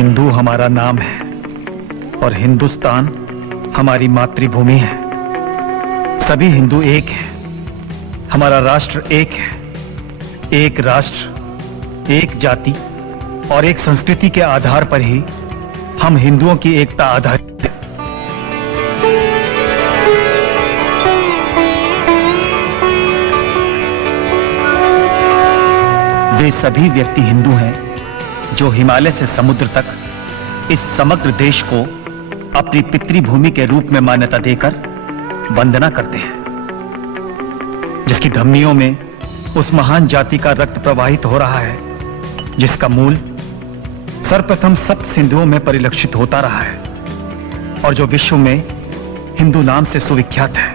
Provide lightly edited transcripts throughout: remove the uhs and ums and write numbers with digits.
हिंदू हमारा नाम है और हिंदुस्तान हमारी मातृभूमि है। सभी हिंदू एक हैं। हमारा राष्ट्र एक है। एक राष्ट्र, एक जाति और एक संस्कृति के आधार पर ही हम हिंदुओं की एकता आधारित है। वे सभी व्यक्ति हिंदू हैं जो हिमालय से समुद्र तक इस समग्र देश को अपनी पितृभूमि के रूप में मान्यता देकर वंदना करते हैं, जिसकी धमनियों में उस महान जाति का रक्त प्रवाहित हो रहा है जिसका मूल सर्वप्रथम सप्त सिंधुओं में परिलक्षित होता रहा है और जो विश्व में हिंदू नाम से सुविख्यात है।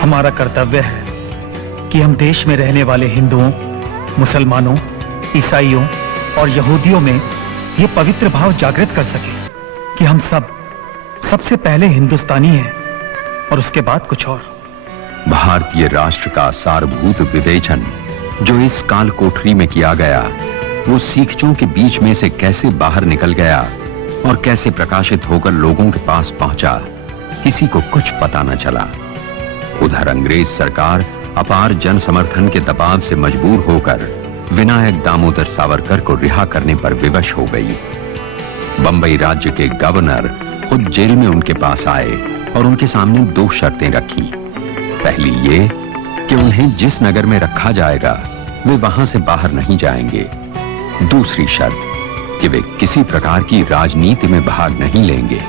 हमारा कर्तव्य है कि हम देश में रहने वाले हिंदुओं, मुसलमानों, ईसाइयों और यहूदियों में यह पवित्र भाव जागृत कर सके कि हम सब सबसे पहले हिंदुस्तानी हैं और उसके बाद कुछ और। भारतीय राष्ट्र का सारभूत विवेचन जो इस काल कोठरी में किया गया, वो सीखचों के बीच में से कैसे बाहर निकल गया और कैसे प्रकाशित होकर लोगों के पास पहुंचा, किसी को कुछ पता न चला। उधर अंग्रेज सरकार अपार जन समर्थन के दबाव से मजबूर होकर विनायक दामोदर सावरकर को रिहा करने पर विवश हो गई। बंबई राज्य के गवर्नर खुद जेल में उनके पास आए और उनके सामने 2 शर्तें रखी। पहली ये कि उन्हें जिस नगर में रखा जाएगा वे वहां से बाहर नहीं जाएंगे। दूसरी शर्त कि वे किसी प्रकार की राजनीति में भाग नहीं लेंगे।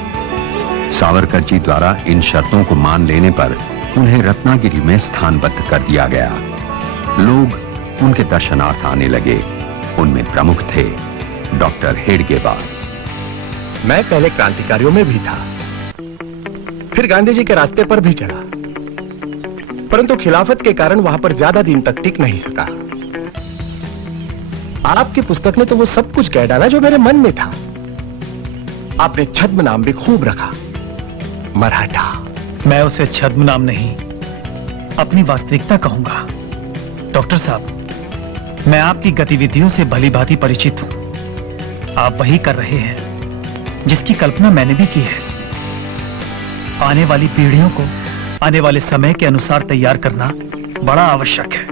सावरकर जी द्वारा इन शर्तों को मान लेने पर उन्हें रत्नागिरी में स्थानबद्ध कर दिया गया। लोग उनके दर्शनार्थ आने लगे। उनमें प्रमुख थे डॉक्टर हेडगेवार। मैं पहले क्रांतिकारियों में भी था, फिर गांधी जी के रास्ते पर भी चला, परंतु खिलाफत के कारण वहां पर ज्यादा दिन तक टिक नहीं सका। आपकी पुस्तक ने तो वो सब कुछ कह डाला जो मेरे मन में था। आपने छद्म नाम भी खूब रखा, मराठा। मैं उसे छद्म नाम नहीं, अपनी वास्तविकता कहूंगा। डॉक्टर साहब, मैं आपकी गतिविधियों से भलीभांति परिचित हूं। आप वही कर रहे हैं जिसकी कल्पना मैंने भी की है। आने वाली पीढ़ियों को आने वाले समय के अनुसार तैयार करना बड़ा आवश्यक है।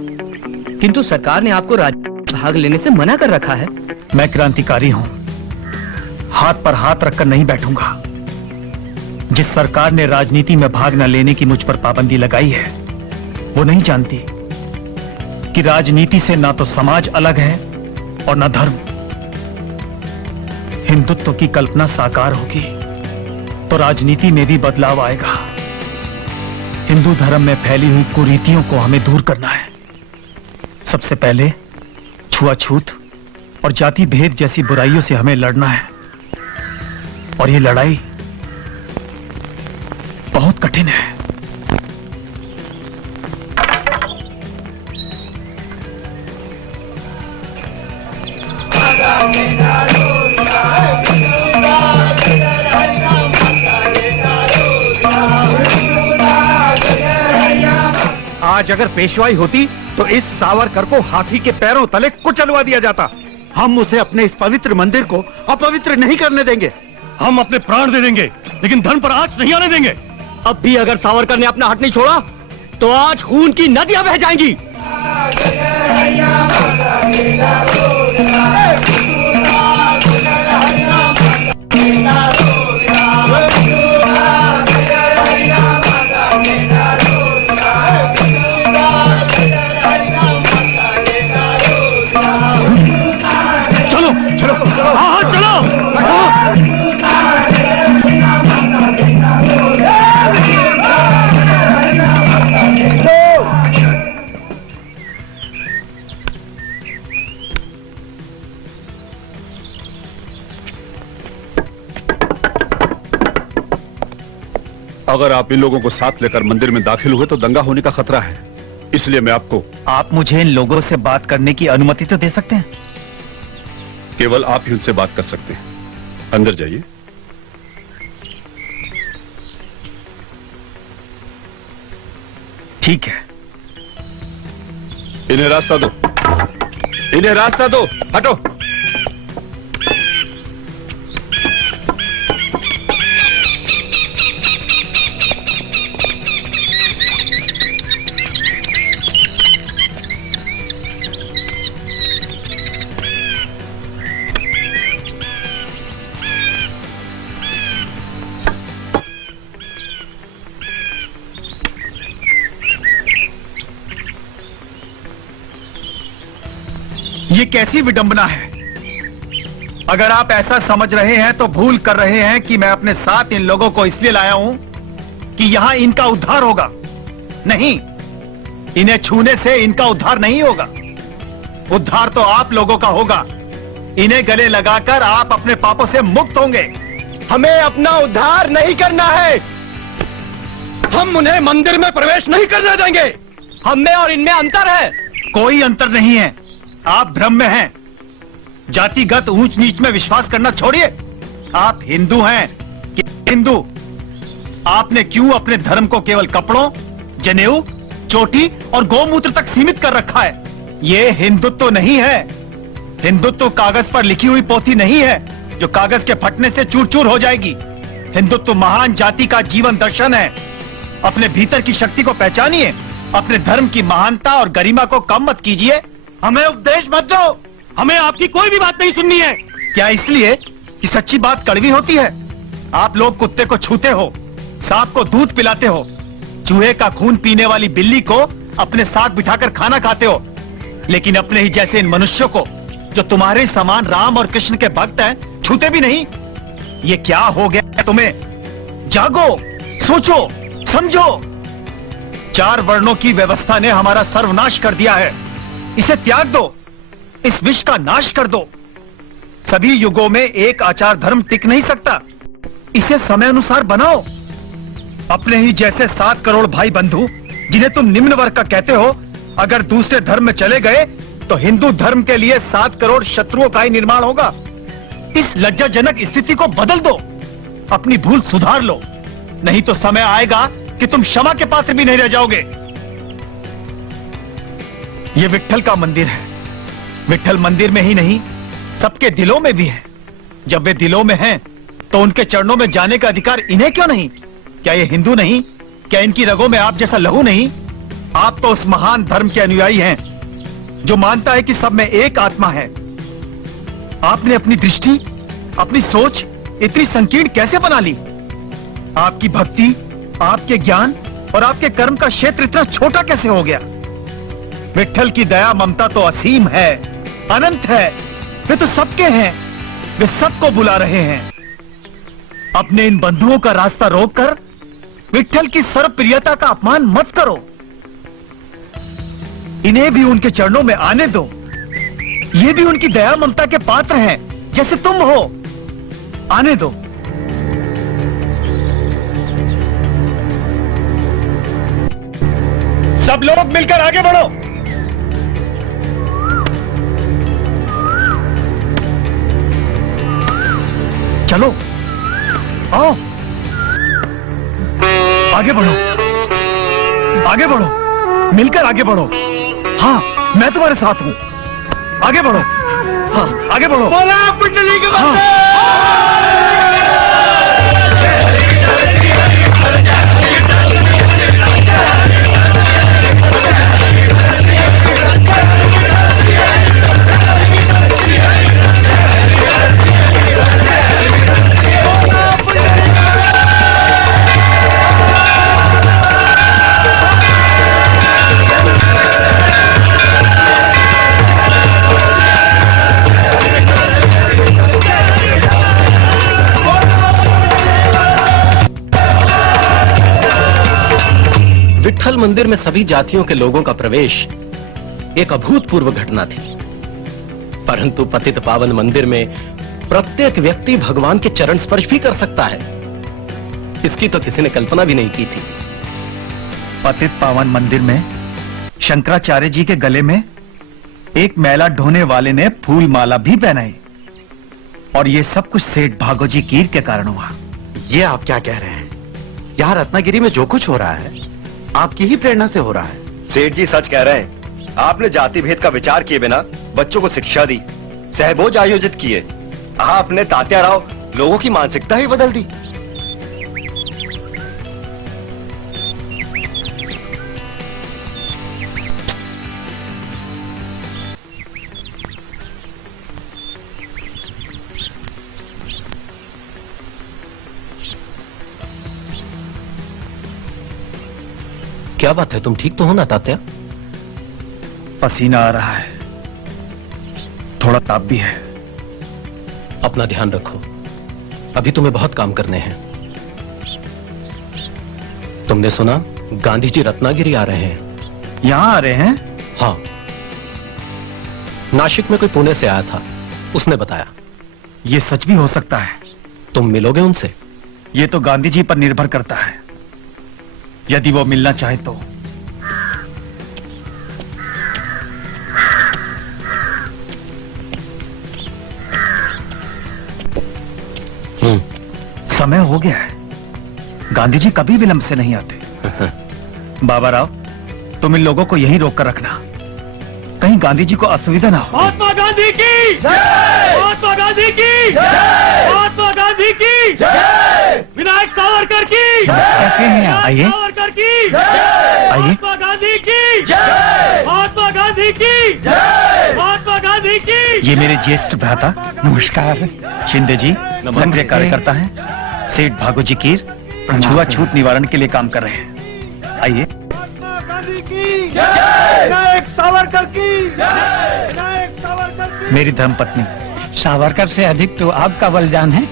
किंतु सरकार ने आपको भाग लेने से मना कर रखा है। मैं क्रांतिकारी हूं, हाथ पर हाथ रखकर नहीं बैठूंगा। जिस सरकार ने राजनीति में भाग न लेने की मुझ पर पाबंदी लगाई है, वो नहीं जानती कि राजनीति से ना तो समाज अलग है और ना धर्म। हिंदुत्व की कल्पना साकार होगी तो राजनीति में भी बदलाव आएगा। हिंदू धर्म में फैली हुई कुरीतियों को हमें दूर करना है। सबसे पहले छुआछूत और जाति भेद जैसी बुराइयों से हमें लड़ना है, और ये लड़ाई बहुत कठिन है। आज अगर पेशवाई होती तो इस सावरकर को हाथी के पैरों तले कुचलवा दिया जाता। हम उसे अपने इस पवित्र मंदिर को अपवित्र नहीं करने देंगे। हम अपने प्राण दे देंगे, लेकिन धर्म पर आंच नहीं आने देंगे। अब भी अगर सावरकर ने अपना हट नहीं छोड़ा तो आज खून की नदियां बह जाएंगी। अगर आप इन लोगों को साथ लेकर मंदिर में दाखिल हुए तो दंगा होने का खतरा है, इसलिए मैं आपको। आप मुझे इन लोगों से बात करने की अनुमति तो दे सकते हैं? केवल आप ही उनसे बात कर सकते हैं। अंदर जाइए। ठीक है। इन्हें रास्ता दो। इन्हें रास्ता दो, हटो। ये कैसी विडंबना है? अगर आप ऐसा समझ रहे हैं तो भूल कर रहे हैं कि मैं अपने साथ इन लोगों को इसलिए लाया हूं कि यहां इनका उद्धार होगा। नहीं, इन्हें छूने से इनका उद्धार नहीं होगा। उद्धार तो आप लोगों का होगा। इन्हें गले लगाकर आप अपने पापों से मुक्त होंगे। हमें अपना उद्धार नहीं करना है। हम उन्हें मंदिर में प्रवेश नहीं करने देंगे। हम में और इनमें अंतर है। कोई अंतर नहीं है। आप भ्रम में हैं। जातिगत ऊंच नीच में विश्वास करना छोड़िए। आप हिंदू हैं कि हिंदू? आपने क्यों अपने धर्म को केवल कपड़ों, जनेऊ, चोटी और गौमूत्र तक सीमित कर रखा है? ये हिंदुत्व नहीं है। हिंदुत्व कागज पर लिखी हुई पोथी नहीं है जो कागज के फटने से चूर चूर हो जाएगी। हिंदुत्व महान जाति का जीवन दर्शन है। अपने भीतर की शक्ति को पहचानिए। अपने धर्म की महानता और गरिमा को कम मत कीजिए। हमें उपदेश मत दो। हमें आपकी कोई भी बात नहीं सुननी है। क्या इसलिए कि सच्ची बात कड़वी होती है? आप लोग कुत्ते को छूते हो, सांप को दूध पिलाते हो, चूहे का खून पीने वाली बिल्ली को अपने साथ बिठाकर खाना खाते हो, लेकिन अपने ही जैसे इन मनुष्यों को जो तुम्हारे समान राम और कृष्ण के भक्त हैं छूते भी नहीं। ये क्या हो गया तुम्हें? जागो, सोचो, समझो। 4 वर्णों की व्यवस्था ने हमारा सर्वनाश कर दिया है। इसे त्याग दो। इस विष का नाश कर दो। सभी युगों में एक आचार धर्म टिक नहीं सकता। इसे समय अनुसार बनाओ। अपने ही जैसे 7 करोड़ भाई बंधु जिन्हें तुम निम्न वर्ग का कहते हो, अगर दूसरे धर्म में चले गए तो हिंदू धर्म के लिए 7 करोड़ शत्रुओं का ही निर्माण होगा। इस लज्जाजनक स्थिति को बदल दो। अपनी भूल सुधार लो, नहीं तो समय आएगा कि तुम क्षमा के पात्र भी नहीं रह जाओगे। ये विट्ठल का मंदिर है। विट्ठल मंदिर में ही नहीं, सबके दिलों में भी है। जब वे दिलों में हैं, तो उनके चरणों में जाने का अधिकार इन्हें क्यों नहीं? क्या ये हिंदू नहीं? क्या इनकी रगों में आप जैसा लहू नहीं? आप तो उस महान धर्म के अनुयायी हैं जो मानता है कि सब में एक आत्मा है। आपने अपनी दृष्टि, अपनी सोच इतनी संकीर्ण कैसे बना ली? आपकी भक्ति, आपके ज्ञान और आपके कर्म का क्षेत्र इतना छोटा कैसे हो गया? विट्ठल की दया ममता तो असीम है, अनंत है। वे तो सबके हैं। वे सबको बुला रहे हैं। अपने इन बंधुओं का रास्ता रोककर विट्ठल की सर्वप्रियता का अपमान मत करो। इन्हें भी उनके चरणों में आने दो। ये भी उनकी दया ममता के पात्र हैं, जैसे तुम हो। आने दो। सब लोग मिलकर आगे बढ़ो। चलो, आओ, आगे बढ़ो, आगे बढ़ो, मिलकर आगे बढ़ो। हाँ, मैं तुम्हारे साथ हूं। आगे बढ़ो। हाँ, आगे बढ़ो। बोला कुंडली के हाँ। विट्ठल मंदिर में सभी जातियों के लोगों का प्रवेश एक अभूतपूर्व घटना थी, परंतु पतित पावन मंदिर में प्रत्येक व्यक्ति भगवान के चरण स्पर्श भी कर सकता है। इसकी तो किसी ने कल्पना भी नहीं की थी। पतित पावन मंदिर में शंकराचार्य जी के गले में एक मैला ढोने वाले ने फूल माला भी पहनाई, और ये सब कुछ सेठ भागोजी कीर के कारण हुआ। ये आप क्या कह रहे हैं? यहाँ रत्नागिरी में जो कुछ हो रहा है आपकी ही प्रेरणा से हो रहा है। सेठ जी सच कह रहे हैं। आपने जाति भेद का विचार किए बिना बच्चों को शिक्षा दी, सहभोज आयोजित किए। आपने तात्याराव लोगों की मानसिकता ही बदल दी। क्या बात है, तुम ठीक तो हो ना तात्या? पसीना आ रहा है, थोड़ा ताप भी है। अपना ध्यान रखो, अभी तुम्हें बहुत काम करने हैं। तुमने सुना गांधी जी रत्नागिरी आ रहे हैं? यहां आ रहे हैं? हाँ, नासिक में कोई पुणे से आया था, उसने बताया। यह सच भी हो सकता है। तुम मिलोगे उनसे? यह तो गांधी जी पर निर्भर करता है, यदि वो मिलना चाहे तो। समय हो गया है, गांधी जी कभी विलंब से नहीं आते। बाबा राव, तुम इन लोगों को यहीं रोक कर रखना, कहीं गांधी जी को असुविधा ना हो। महात्मा गांधी की जय! महात्मा गांधी की जय! महात्मा गांधी की जय! विनायक सावरकर की कैसे हैं आप? आइए सावरकर की जय! आइए। महात्मा गांधी की जय! महात्मा गांधी की जय! महात्मा गांधी की। ये मेरे ज्येष्ठ भ्राता नमस्कार शिंदे जी, सक्रिय कार्यकर्ता हैं, सेठ भागो जी कीर छुआछूत निवारण के लिए काम कर रहे हैं। आइए। महात्मा गांधी की जय! विनायक सावरकर की जय! विनायक सावरकर की। मेरी धर्मपत्नी। सावरकर से अधिक तो आपका बलिदान है।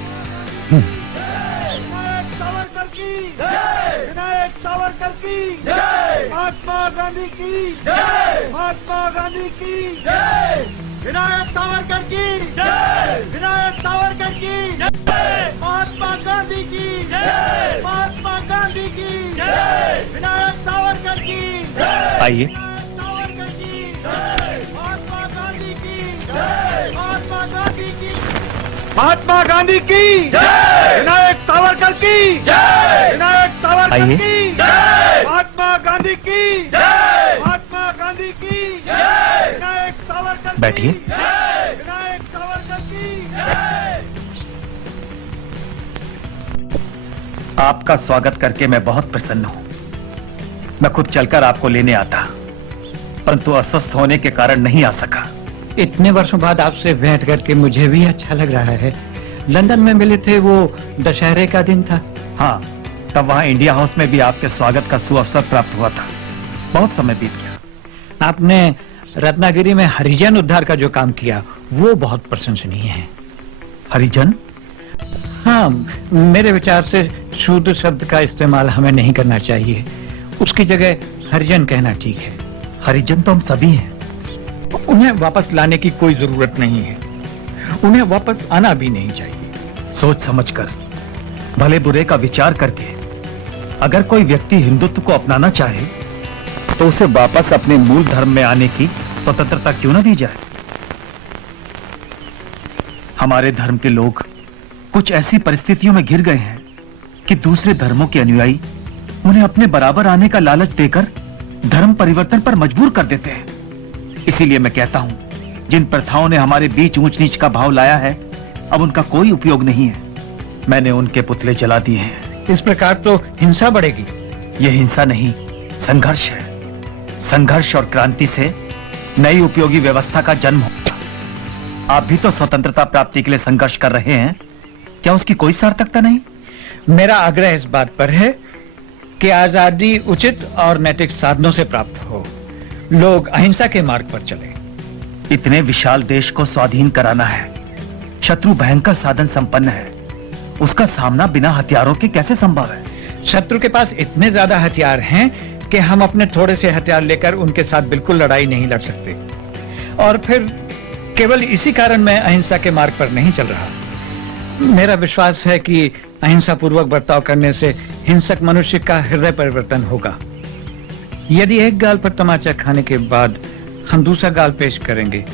विनायक सावरकर की जय! विनायक सावरकर की जय! महात्मा गांधी की जय! महात्मा गांधी की जय! विनायक सावरकर की जय! विनायक सावरकर की जय! महात्मा गांधी की जय! महात्मा गांधी की जय! विनायक सावरकर की जय! आइए। सावरकर की जय! महात्मा गांधी की जय! महात्मा गांधी की। महात्मा गांधी की जय! विनायक सावरकर की जय! विनायक सावरकर आइए। की जय! महात्मा गांधी की जय! महात्मा गांधी की जय! विनायक सावरकर की बैठिए। जय! विनायक सावरकर की जय! आपका स्वागत करके मैं बहुत प्रसन्न हूं। मैं खुद चलकर आपको लेने आता, परंतु अस्वस्थ होने के कारण नहीं आ सका। इतने वर्षों बाद आपसे भेंट करके मुझे भी अच्छा लग रहा है। लंदन में मिले थे, वो दशहरे का दिन था। हाँ, तब वहां इंडिया हाउस में भी आपके स्वागत का सुअवसर प्राप्त हुआ था। बहुत समय बीत गया। आपने रत्नागिरी में हरिजन उद्धार का जो काम किया वो बहुत प्रशंसनीय है। हरिजन? हाँ, मेरे विचार से शूद्र शब्द का इस्तेमाल हमें नहीं करना चाहिए, उसकी जगह हरिजन कहना ठीक है। हरिजन तो हम सभी हैं। उन्हें वापस लाने की कोई जरूरत नहीं है, उन्हें वापस आना भी नहीं चाहिए। सोच समझकर, भले बुरे का विचार करके, अगर कोई व्यक्ति हिंदुत्व को अपनाना चाहे तो उसे वापस अपने मूल धर्म में आने की स्वतंत्रता क्यों न दी जाए। हमारे धर्म के लोग कुछ ऐसी परिस्थितियों में घिर गए हैं कि दूसरे धर्मों के अनुयायी उन्हें अपने बराबर आने का लालच देकर धर्म परिवर्तन पर मजबूर कर देते हैं। इसीलिए मैं कहता हूं, जिन प्रथाओं ने हमारे बीच ऊंच नीच का भाव लाया है, अब उनका कोई उपयोग नहीं है। मैंने उनके पुतले जला दिए हैं। इस प्रकार तो हिंसा बढ़ेगी। यह हिंसा नहीं, संघर्ष है। संघर्ष और क्रांति से नई उपयोगी व्यवस्था का जन्म होगा। आप भी तो स्वतंत्रता प्राप्ति के लिए संघर्ष कर रहे हैं, क्या उसकी कोई सार्थकता नहीं? मेरा आग्रह इस बात पर है कि आजादी उचित और नैतिक साधनों से प्राप्त हो, लोग अहिंसा के मार्ग पर चले। इतने विशाल देश को स्वाधीन कराना है, शत्रु भयंकर साधन संपन्न है, उसका सामना बिना हथियारों के कैसे संभव है? शत्रु के पास इतने ज्यादा हथियार हैं कि हम अपने थोड़े से हथियार लेकर उनके साथ बिल्कुल लड़ाई नहीं लड़ सकते। और फिर केवल इसी कारण मैं अहिंसा के मार्ग पर नहीं चल रहा। मेरा विश्वास है कि अहिंसा पूर्वक बर्ताव करने से हिंसक मनुष्य का हृदय परिवर्तन होगा। यदि एक गाल पर तमाचा खाने के बाद हम दूसरा गाल पेश करेंगे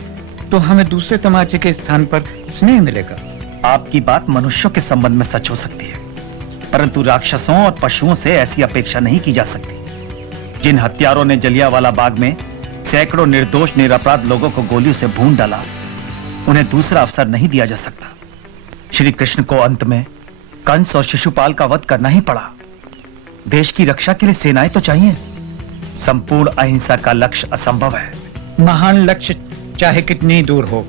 तो हमें दूसरे तमाचे के स्थान पर स्नेह मिलेगा। आपकी बात मनुष्यों के संबंध में सच हो सकती है, परंतु राक्षसों और पशुओं से ऐसी अपेक्षा नहीं की जा सकती। जिन हत्यारों ने जलियांवाला बाग में सैकड़ों निर्दोष निरपराध लोगों को गोलियों से भून डाला, उन्हें दूसरा अवसर नहीं दिया जा सकता। श्री कृष्ण को अंत में कंस और शिशुपाल का वध करना ही पड़ा। देश की रक्षा के लिए सेनाएं तो चाहिए। संपूर्ण अहिंसा का लक्ष्य असंभव है। महान लक्ष्य चाहे कितनी दूर हो,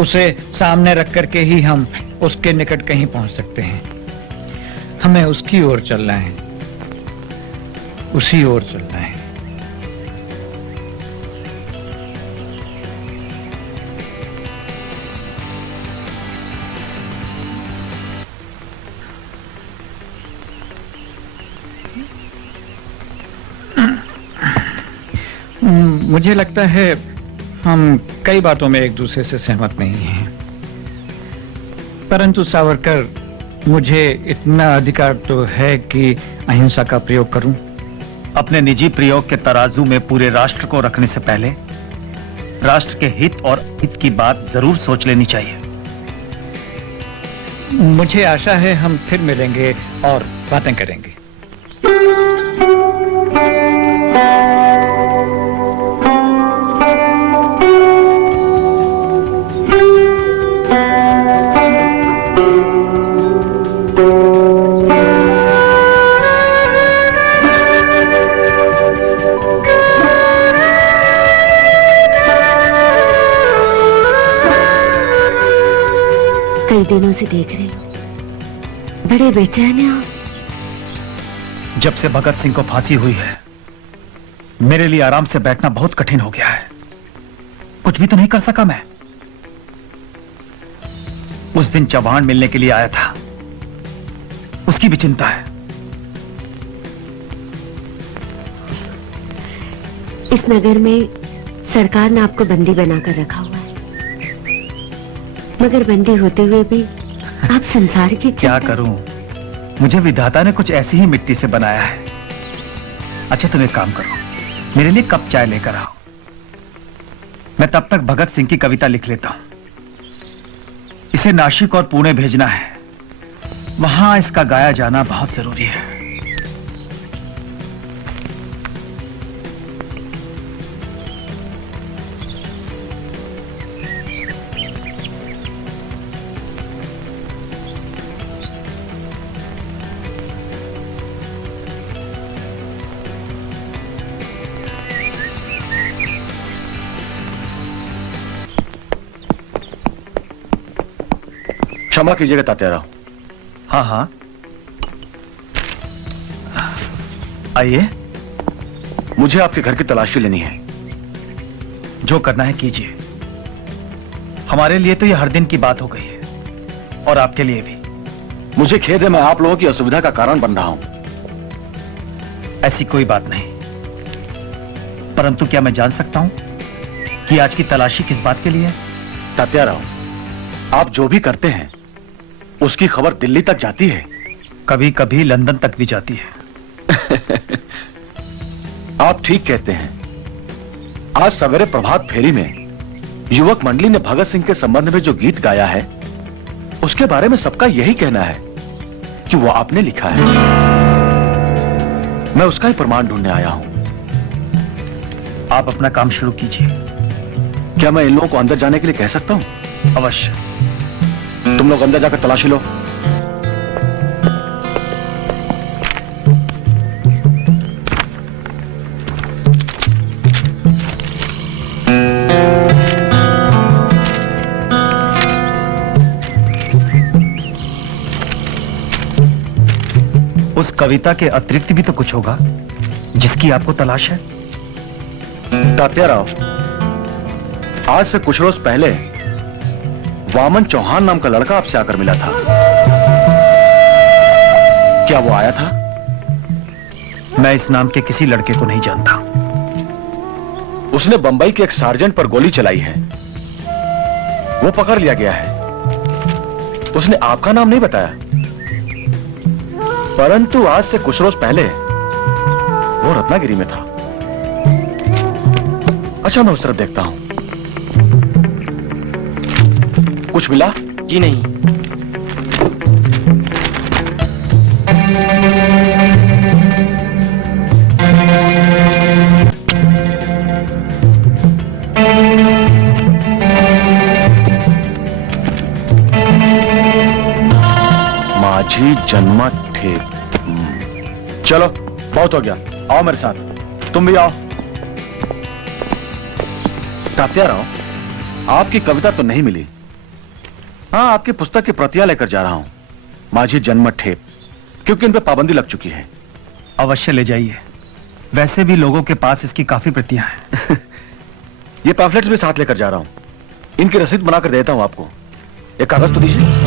उसे सामने रख करके ही हम उसके निकट कहीं पहुंच सकते हैं। हमें उसकी ओर चलना है, उसी ओर चलना है। मुझे लगता है हम कई बातों में एक दूसरे से सहमत नहीं हैं, परंतु सावरकर, मुझे इतना अधिकार तो है कि अहिंसा का प्रयोग करूं। अपने निजी प्रयोग के तराजू में पूरे राष्ट्र को रखने से पहले राष्ट्र के हित और हित की बात जरूर सोच लेनी चाहिए। मुझे आशा है हम फिर मिलेंगे और बातें करेंगे। कई दिनों से देख रही हूँ, बड़े बेचैन हैं आप। जब से भगत सिंह को फांसी हुई है, मेरे लिए आराम से बैठना बहुत कठिन हो गया है। कुछ भी तो नहीं कर सका मैं। उस दिन चौहान मिलने के लिए आया था, उसकी भी चिंता है। इस नगर में सरकार ने आपको बंदी बनाकर रखा हुआ है, मगर बंदी होते हुए भी आप संसार की क्या करूं, मुझे विधाता ने कुछ ऐसी ही मिट्टी से बनाया है। अच्छा तुम एक काम करो, मेरे लिए कप चाय लेकर आओ। मैं तब तक भगत सिंह की कविता लिख लेता हूं। इसे नासिक और पुणे भेजना है, वहां इसका गाया जाना बहुत जरूरी है। क्षमा कीजिएगा तात्याराव। हाँ हाँ, आइए। मुझे आपके घर की तलाशी लेनी है। जो करना है कीजिए। हमारे लिए तो यह हर दिन की बात हो गई है, और आपके लिए भी। मुझे खेद है, मैं आप लोगों की असुविधा का कारण बन रहा हूं। ऐसी कोई बात नहीं, परंतु क्या मैं जान सकता हूं कि आज की तलाशी किस बात के लिए है? तात्याराव, आप जो भी करते हैं उसकी खबर दिल्ली तक जाती है, कभी कभी लंदन तक भी जाती है। आप ठीक कहते हैं। आज सवेरे प्रभात फेरी में युवक मंडली ने भगत सिंह के संबंध में जो गीत गाया है, उसके बारे में सबका यही कहना है कि वो आपने लिखा है। मैं उसका ही प्रमाण ढूंढने आया हूं। आप अपना काम शुरू कीजिए। क्या मैं इन लोगों को अंदर जाने के लिए कह सकता हूं? अवश्य। तुम लोग अंदर जाकर तलाशी लो। उस कविता के अतिरिक्त भी तो कुछ होगा जिसकी आपको तलाश है। तात्याराव, आज से कुछ रोज पहले वामन चौहान नाम का लड़का आपसे आकर मिला था। क्या वो आया था? मैं इस नाम के किसी लड़के को नहीं जानता। उसने बंबई के एक सार्जेंट पर गोली चलाई है, वो पकड़ लिया गया है। उसने आपका नाम नहीं बताया, परंतु आज से कुछ रोज पहले वो रत्नागिरी में था। अच्छा, मैं उस तरफ देखता हूं। कुछ मिला? जी नहीं। माझी जन्म ठेप। चलो बहुत हो गया, आओ मेरे साथ, तुम भी आओ। तात्या राव, आपकी कविता तो नहीं मिली। हाँ, आपकी पुस्तक की प्रतियां लेकर जा रहा हूं, माझी जन्म ठेप, क्योंकि इन पे पाबंदी लग चुकी है। अवश्य ले जाइए, वैसे भी लोगों के पास इसकी काफी प्रतियां हैं। ये पैम्फलेट्स भी साथ लेकर जा रहा हूं, इनकी रसीद बनाकर देता हूं आपको। एक कागज तो दीजिए।